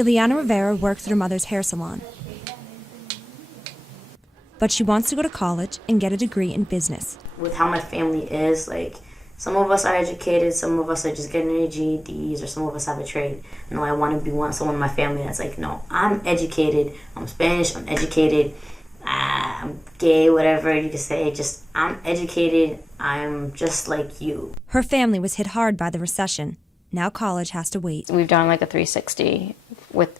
Ileana Rivera works at her mother's hair salon. But she wants to go to college and get a degree in business. With how my family is, like, some of us are educated, some of us are just getting their GEDs, or some of us have a trade. You know, I want to be someone in my family that's like, no, I'm educated, I'm Spanish, I'm educated, I'm gay, whatever you could say, just I'm educated, I'm just like you. Her family was hit hard by the recession. Now college has to wait. We've done like a 360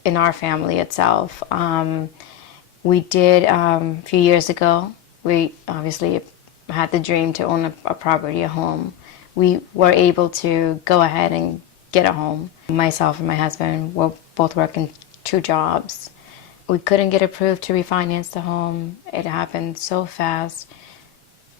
in our family itself. We did a few years ago. We obviously had the dream to own a property, a home. We were able to go ahead and get a home. Myself and my husband were both working 2 jobs. We couldn't get approved to refinance the home. It happened so fast.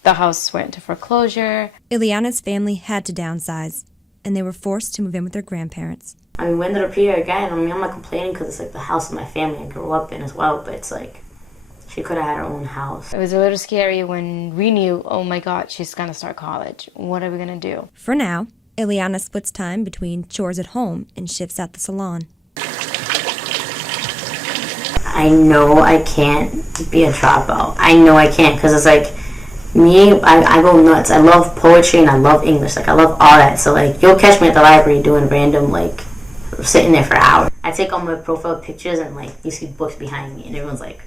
The house went into foreclosure. Ileana's family had to downsize, and they were forced to move in with their grandparents. I mean, we ended up here again. I mean, I'm not complaining because it's like the house of my family I grew up in as well, but it's like she could have had her own house. It was a little scary when we knew, oh my God, she's going to start college. What are we going to do? For now, Ileana splits time between chores at home and shifts at the salon. I know I can't be a dropout. I know I can't because it's like me, I go nuts. I love poetry and I love English. Like, I love all that. So, like, you'll catch me at the library doing random, like, sitting there for hours. I take all my profile pictures and, like, you see books behind me and everyone's like,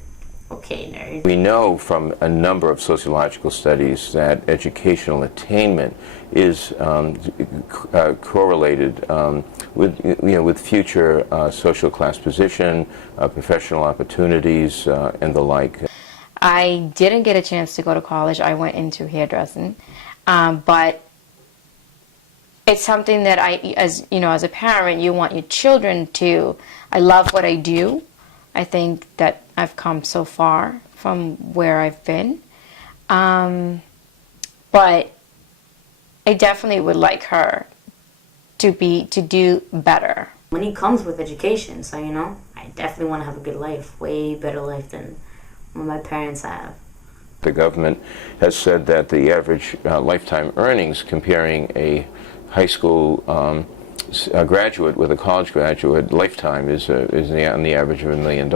okay, nerd. We know from a number of sociological studies that educational attainment is correlated with future social class position, professional opportunities, and the like. I didn't get a chance to go to college. I went into hairdressing, but it's something that as a parent, you want your children to. I love what I do. I think that I've come so far from where I've been, but I definitely would like her to do better. Money comes with education, so I definitely want to have a good life, way better life than what my parents have. The government has said that the average lifetime earnings comparing a high school graduate with a college graduate lifetime is on the average of $1 million.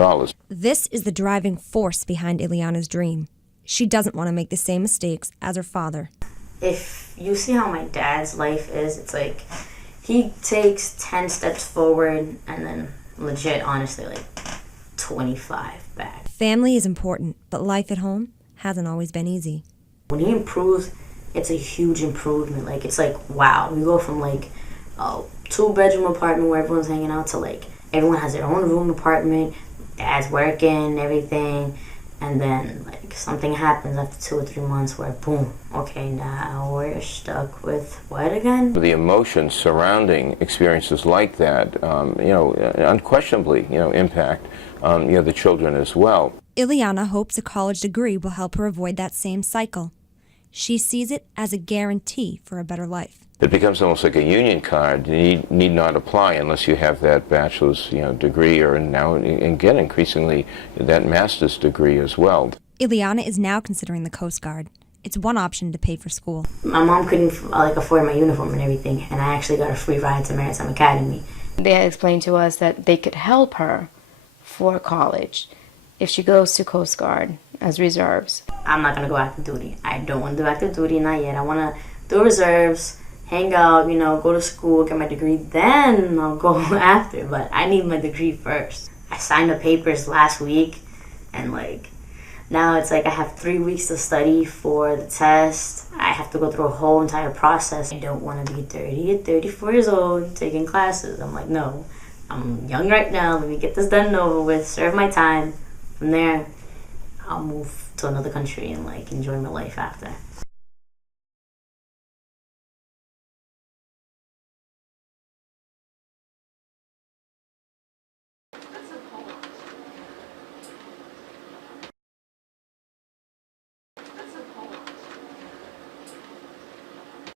This is the driving force behind Ileana's dream. She doesn't want to make the same mistakes as her father. If you see how my dad's life is, it's like he takes 10 steps forward and then legit, honestly, like 25 back. Family is important, but life at home hasn't always been easy. When he improves, it's a huge improvement. Like, it's like, wow, we go from like a 2-bedroom apartment where everyone's hanging out to like everyone has their own room apartment, dad's working, everything, and then like something happens after 2 or 3 months where boom, okay, now we're stuck with what again? The emotions surrounding experiences like that, unquestionably, impact the children as well. Ileana hopes a college degree will help her avoid that same cycle. She sees it as a guarantee for a better life. It becomes almost like a union card. You need not apply unless you have that bachelor's degree, or now again increasingly that master's degree as well. Ileana is now considering the Coast Guard. It's one option to pay for school. My mom couldn't afford my uniform and everything, and I actually got a free ride to Maritime Academy. They had explained to us that they could help her for college if she goes to Coast Guard as reserves. I'm not going to go active duty. I don't want to do active duty, not yet. I want to do reserves, hang out, go to school, get my degree, then I'll go after. But I need my degree first. I signed the papers last week, and now it's like I have 3 weeks to study for the test. I have to go through a whole entire process. I don't want to be 30 or 34 years old taking classes. I'm like, no, I'm young right now. Let me get this done and over with, serve my time. From there, I'll move to another country and enjoy my life after.